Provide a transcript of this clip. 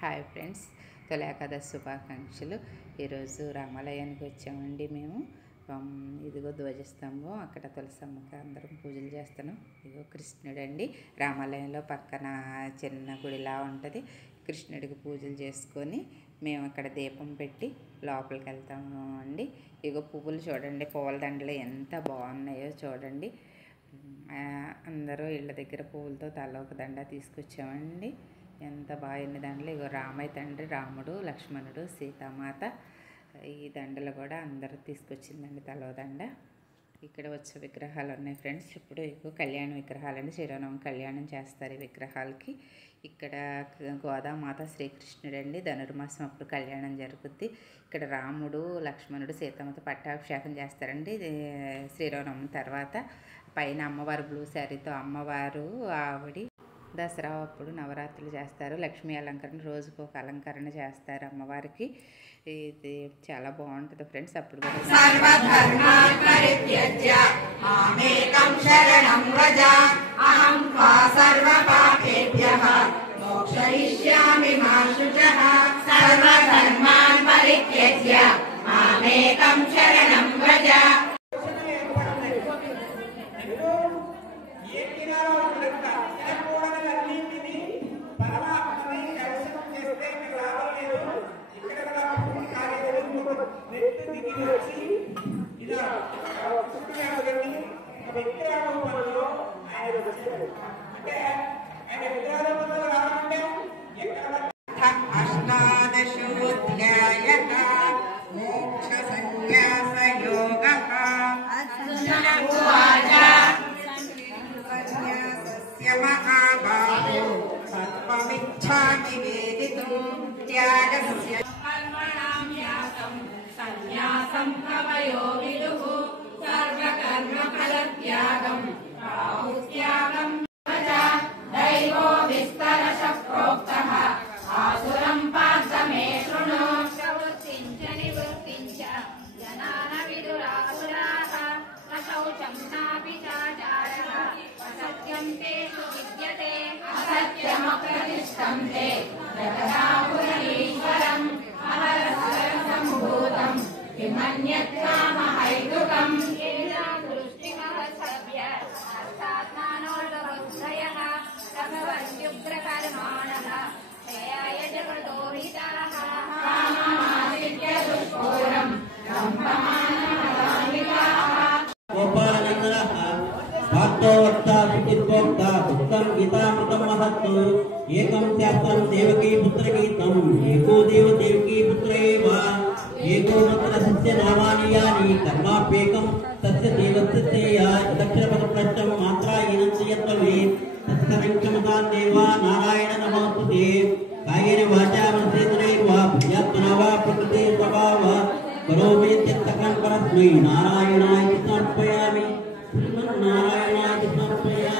Hi friends, తొలి ఏకాదశి శుభాకాంక్షలు. ఈరోజు రామాలయానికి వచ్చామండి మేము. ఇదిగో ధ్వజస్తంభం, అక్కడ తులసమ్మకి అందరం పూజలు చేస్తున్నాం. ఇదిగో కృష్ణుడు అండి. రామాలయంలో పక్కన చిన్న గుడిలా ఉంటుంది. కృష్ణుడికి పూజలు చేసుకొని మేము అక్కడ దీపం పెట్టి లోపలికి వెళ్తాము అండి. ఇదిగో పువ్వులు చూడండి, పువ్వుల దండలు ఎంత బాగున్నాయో చూడండి. అందరూ ఇళ్ళ దగ్గర పువ్వులతో తల ఒక దండ తీసుకొచ్చామండి. ఎంత బాగా ఎన్ని దండలు. ఇగో రామయ్య తండ్రి, రాముడు, లక్ష్మణుడు, సీతామాత. ఈ దండలు కూడా అందరూ తీసుకొచ్చిందండి, తలో దండ. ఇక్కడ వచ్చే విగ్రహాలు ఉన్నాయి ఫ్రెండ్స్. ఇప్పుడు ఇగో కళ్యాణ విగ్రహాలండి. శ్రీరామనవమి కళ్యాణం చేస్తారు ఈ విగ్రహాలకి. ఇక్కడ గోదామాత, శ్రీకృష్ణుడు అండి. ధనుర్మాసం అప్పుడు కళ్యాణం జరుగుద్ది. ఇక్కడ రాముడు, లక్ష్మణుడు, సీతామాత పట్టాభిషేకం చేస్తారండి శ్రీరామనవమి తర్వాత. పైన అమ్మవారు బ్లూ శారీతో అమ్మవారు, ఆవిడ దసరా అప్పుడు నవరాత్రులు చేస్తారు. లక్ష్మీ అలంకరణ రోజుకు ఒక అలంకరణ చేస్తారు అమ్మవారికి. ఇది చాలా బాగుంటుంది ఫ్రెండ్స్. అప్పుడు సన్యాసం కవయో విదుః సర్వకర్మ ఫలత్యాగం రాహుత్యాగం దైవో విస్తరశ ప్రోక్తః ఆసురం పార్థ మే శృణు ప్రవృత్తించ నివృత్తించ జనాన విదురాసురాః న శౌచం నాపి చాచారః అసత్యం తేషు విద్యతే అసత్యమప్రతిష్టం తే జగదాపురీశ్వరం అహరస్వరం సంభూతం విమన్యత్కామహైతుకం దృష్టిమహసభ్య అర్థాత్మానోర్వృద్ధయః భగవత్యుగ్రకర్మాణః శ్రేయాయ జగదోహితాః కామమాశ్రిత్య దుష్కూరం రంభమానమదాన్వితాః గోపాలనందనః భక్తో వక్తా సుఖిర్భోక్తా ఉత్తం గీతామృతం మహత్తు ఏకం శాస్త్రం దేవకీ పుత్రగీతం ఏకో దేవ దేవకీ పుత్రేవ ఏకో మంత్ర సస్య నామాని యాని కర్మాప్యేకం తస్య దేవస్య దక్షిణపదప్రష్టం మాత్రాయనం యత్వమే తత్కరంక్షమతాన్ దేవా నారాయణ నమోస్తుతే కాయేన వాచా మనసేంద్రియైర్వా ప్రయత్నా వా ప్రకృతే స్వభావ కరోమేత్యర్థకం పరస్మై నారాయణాయ సమర్పయామి శ్రీమన్నారాయణాయ సమర్పయామి.